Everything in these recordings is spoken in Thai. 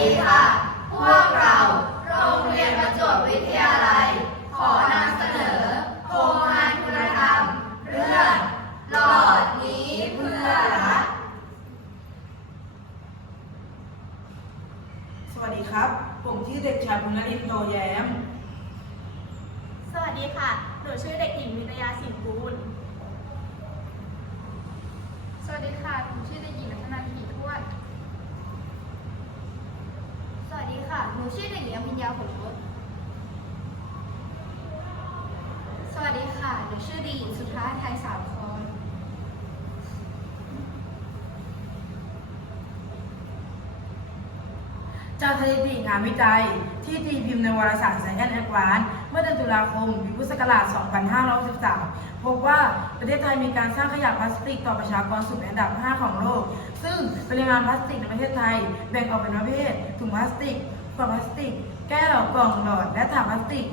ดีค่ะ พวกเรา โรงเรียนประจวบวิทยาลัย ขอนำเสนอ โครงงานคุณธรรม เรื่องหลอดนี้เพื่อรัก สวัสดีครับ ผมชื่อเด็กชายพลนรินทร์โตแย้ม สวัสดีค่ะ หนูชื่อเด็กหญิงวิทยาสิงห์กูลสวัสดีค่ะ ผมชื่อเด็กหญิงนัทนันท์ผีทวด สวัสดี ค่ะหนูชื่อเด็กหญิงอภิญญาผลพจน์สวัสดีค่ะ หนูชื่อด็กหญิงสุธาไทยสามคอนจากสถิติงานวิจัย ที่ตีพิมพ์ในวารสาร Science Advance เมื่อเดือนตุลาคมปีพุทธศักราช 2563 พบว่าประเทศไทยมีการสร้างขยะพลาสติกต่อประชากรสูงเป็นอันดับ 5 ของโลก ซึ่งปริมาณพลาสติกในประเทศไทยแบ่งออกเป็นประเภทถุงพลาสติก วดพลาสติก แก้วกล่องหลอด และถังพลาสติก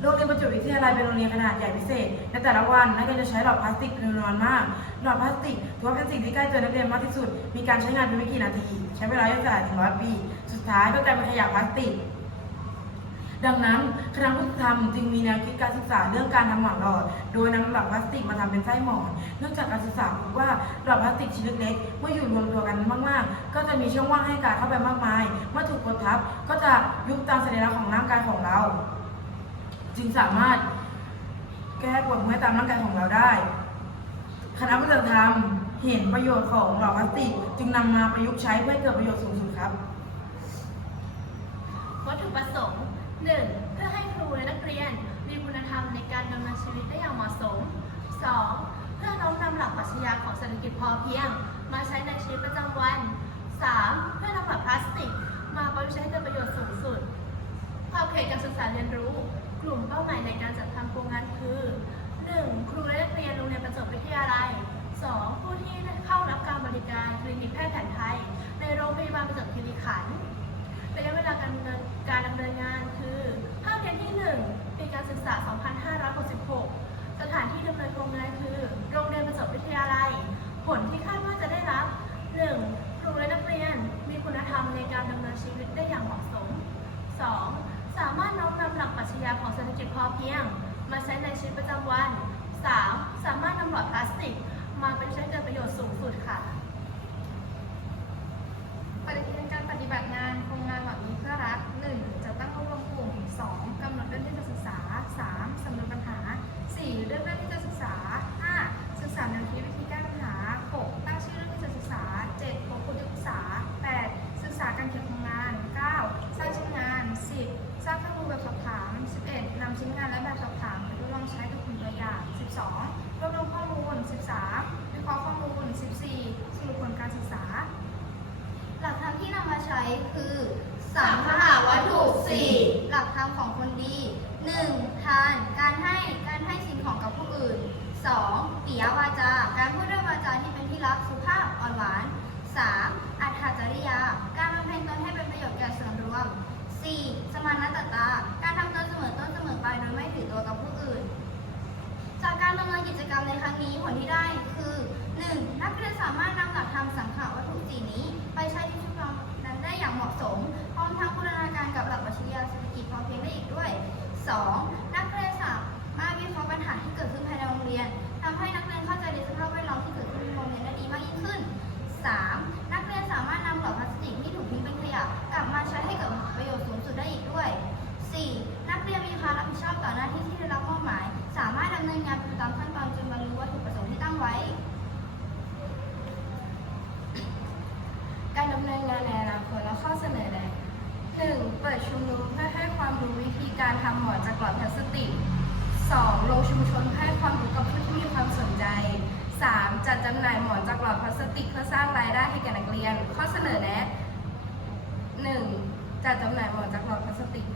โรงเรียนประจวบวิทยาลัยเป็นโรงเรียนขนาดใหญ่พิเศษ ในแต่ละวันนักเรียนจะใช้หลอดพลาสติกจำนวนมาก หลอดพลาสติกถือว่าเป็นสิ่งที่ใกล้ตัวนักเรียนมากที่สุด มีการใช้งานเพียงไม่กี่นาที ใช้เวลาย่อสลายถึงร้อยปี สุดท้ายก็กลายเป็นขยะพลาสติก ดังนั้นคณะพุทธธรรมจึงมีแนวคิดการศึกษาเรื่องการทำหมอนหลอด โดยนำหลอดพลาสติกมาทำเป็นไส้หมอน เนื่องจากการศึกษาพบว่าหลอดพลาสติกชิ้นเล็กๆเมื่ออยู่รวมตัวกันมากๆ ก็จะมีช่องว่างให้การเข้าไปมากมาย เมื่อถูกกดทับก็จะยุบตามสัญลักษณ์ของร่างกายของเรา จึงสามารถแก้ปวดเมื่อยตามร่างกายของเราได้ คณะพุทธธรรมเห็นประโยชน์ของหลอดพลาสติกจึงนำมาประยุกต์ใช้เพื่อให้เกิดประโยชน์สูงสุดครับ วัตถุประสงค์ ชีวิตได้อย่างเหมาะสม 2. เพื่อน้อมนำหลักปรัชญาของเศรษฐกิจพอเพียง องเศรษฐกิจพอเพียง มาใช้ในชีวิตประจำวัน 3. สามารถนำหลอดพลาสติก มาเป็นใช้เกิดประโยชน์สูงสุดค่ะ ปฏิทินการปฏิบัติงานโครงงานหลักนี้เพื่อรัก 1. จัดตั้งรวมกลุ่ม 2. กำหนดเรื่องที่จะศึกษา 3. สำรวจปัญหา 4. เลือกเรื่องที่จะศึกษา 5. ศึกษาแนวคิดวิธีแก้ปัญหา 6. ตั้งชื่อเรื่องที่จะศึกษา 7. พบผู้ที่ปรึกษา 8. ศึกษาการเขียนโครงงาน 9. สร้างชิ้นงาน 10. สร้างเครื่องมือแบบสอบถาม 11. นำชิ้นงานและแบบสอบถามไปทดลองใช้กับกลุ่มตัวอย่าง 12. รวบรวมข้อมูล 13. วิเคราะห์ข้อมูล 14. สรุปผลการศึกษา หลักธรรมที่ นี้คือสามมหาวัตถุสี่หลักธรรมของคนดี 1. ทานการให้การให้สิ่งของกับผู้อื่น 2. ปิยวาจา 2. นักเรียนสามารถวิเคราะห์ปัญหาที่เกิดขึ้นภายในโรงเรียนทำให้นักเรียนเข้าใจในสภาพแวดล้อมที่เกิดขึ้นในโรงเรียนได้ดีมากยิ่งขึ้น 3. นักเรียนสามารถนำหลอดพลาสติกที่ถูกทิ้งเป็นขยะกลับมาใช้ให้เกิดประโยชน์สูงสุดได้อีกด้วย 4. นักเรียนมีความรับผิดชอบต่อหน้าที่ที่ได้รับมอบหมาย สามารถดำเนินงานไปตามขั้นตอนจนบรรลุวัตถุประสงค์ที่ตั้งไว้ การดำเนินงานในอนาคตและข้อเสนอแนะ 1. เปิดชุมนุมเพื่อให้ ความรู้วิธีการทำหมอนจากหลอดพลาสติก 2. ลงชุมชนให้ความรู้กับผู้ที่มีความสนใจ 3. จัดจำหน่ายหมอนจากหลอดพลาสติก เพื่อสร้างรายได้ให้แก่นักเรียน ข้อเสนอแนะ 1. จัดจำหน่ายหมอนจากหลอดพลาสติก